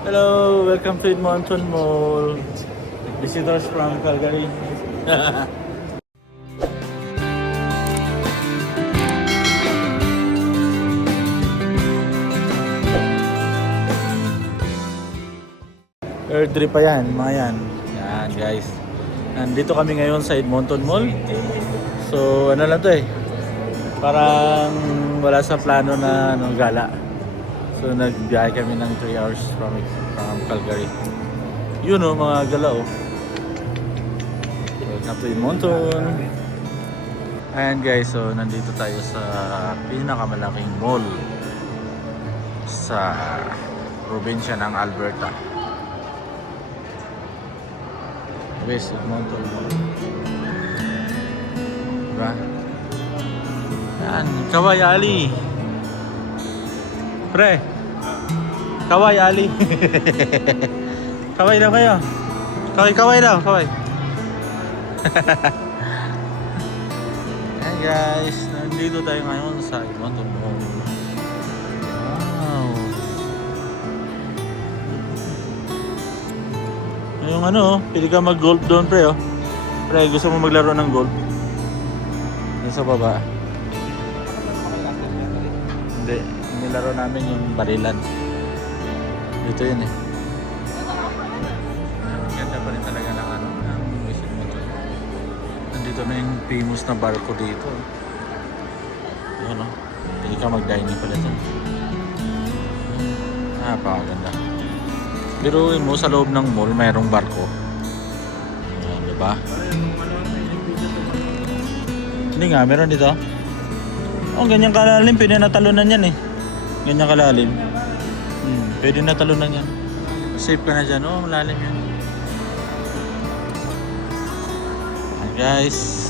Hello, welcome to Edmonton Mall. Visitors from Calgary. Earth trip pa yan, mga yan. Yan guys. Nandito kami ngayon sa Edmonton Mall. So ano lang to eh. Parang wala sa plano na gala. So nagbiyahe kami ng 3 hours from Calgary. Yun o, mga gala o. Welcome to Edmonton. Ayan guys, so nandito tayo sa pinakamalaking mall sa probinsya ng Alberta. West Edmonton Mall. Diba? Ayan, Kawai Ali. Pre, Kawai Ali. Kawai daw kayo. Kawai daw, kawai. Ayan guys, nandito tayo ngayon sa Edmonton Mall. Wow. Yung ano, pili ka mag-golf doon pre oh. Pre, gusto mo maglaro ng golf? Doon sa baba. Hindi, nilaro namin yung barilan. Dito yun eh. Ganda pa rin talaga ng ano, ng West Edmonton. Nandito na yung famous na barko dito. Yun oh. Pili ka mag-dining pala dyan. Napakaganda. Biruin mo, sa loob ng mall mayroong barko. Ayan, diba? Hindi nga, meron dito. Oh, ganyan kalalim, pwede natalunan yan eh. Ganyan kalalim. Pwede natalunan yan. Safe ka na dyan. Oh, malalim yan. Ayan guys.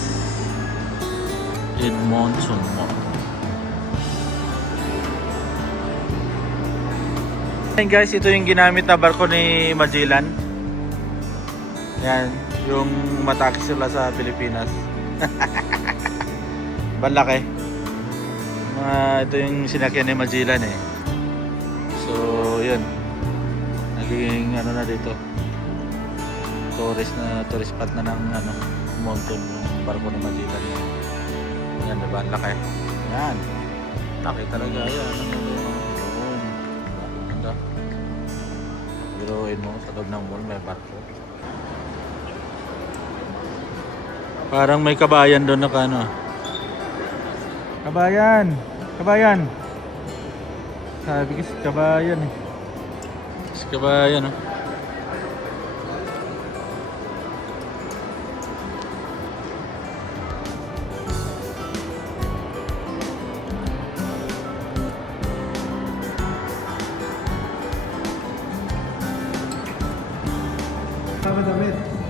Edmonton Mall. Ayan guys, ito yung ginamit na barko ni Magellan. Yan, yung matake sila sa Pilipinas. Balaki. Ito yung sinakyan ni Magellan eh. So, yun. Naging ano na dito. Tourist spot na ng ano, Edmonton, yung barko ni Magellan. Yan, diba? Laki. Yan. Laki talaga. Yan. Ganda. Biruin mo, sa loob ng mall may barko. Parang may kabayan doon na ano. Kabayan! Kabayan! Sabi kasi kabayan eh. Kasi kabayan oh.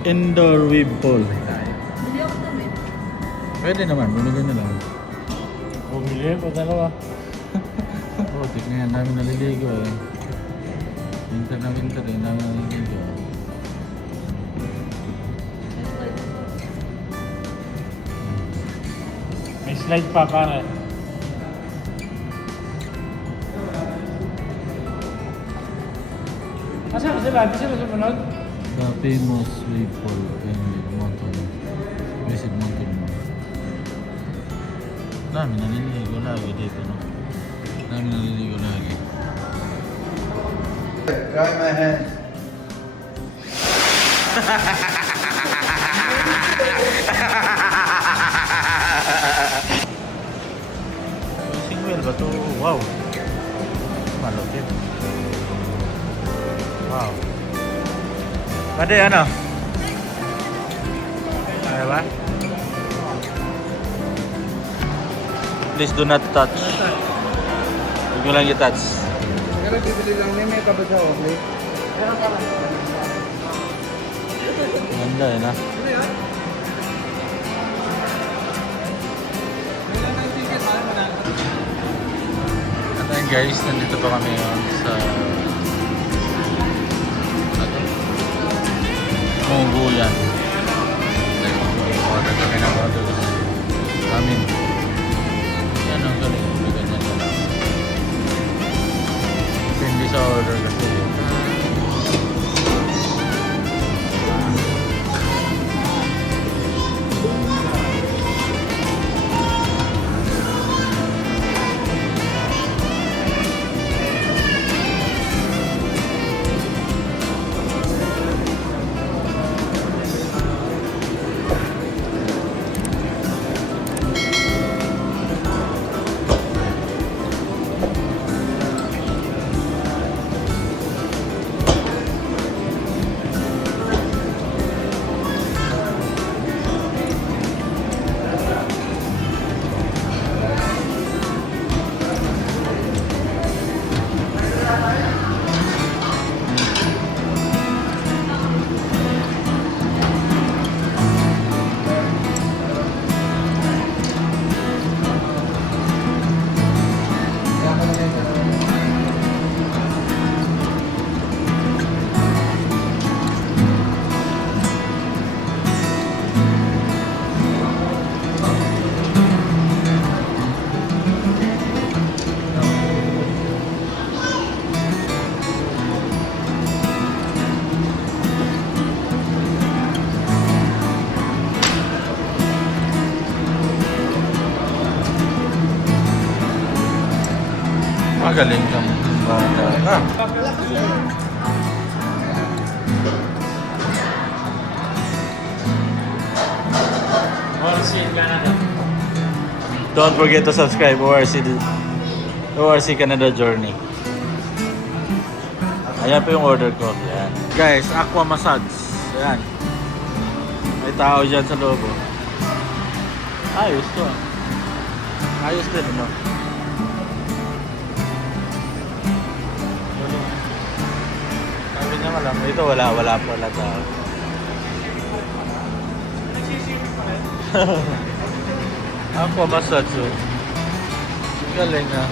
Indoor wave pool. Bili ako damit. Pwede naman, bumili na lang. Bumili pa dalawa. Oh, tignan yan, namin naliligo eh. Winter na winter eh, namin naliligo. May slide pa para. Asa sila? Di sila sumunod? The famous wave pool in Edmonton. West Edmonton Mall. Dami naliligo lagi dito no. Dami naliligo lagi. Dry my hands. Fishing wheel ba to? Wow. Malupit. Wow. Pwede ano? Ano ba? Please do not touch. Huwag nyo lang i-touch. Siguro bibili lang niya, may kabad sa okay? Ganda eh na. At ayun guys, nandito pa kami ngayon sa Mongolian. Order kami ng order namin. Yan ang galing. Ganyan ka lang. Depende sa order kasi. Galing kang bata ka. Don't forget to subscribe ORC Canada Journey. Ayan po yung order ko. Ayan. Guys, aqua massage. Ayan. May tao dyan sa loob. Oh. Ayos to. Ayos din, no? Sabi niya malam. Ito wala pala tao. Aqua massage. Oh. Galing ah.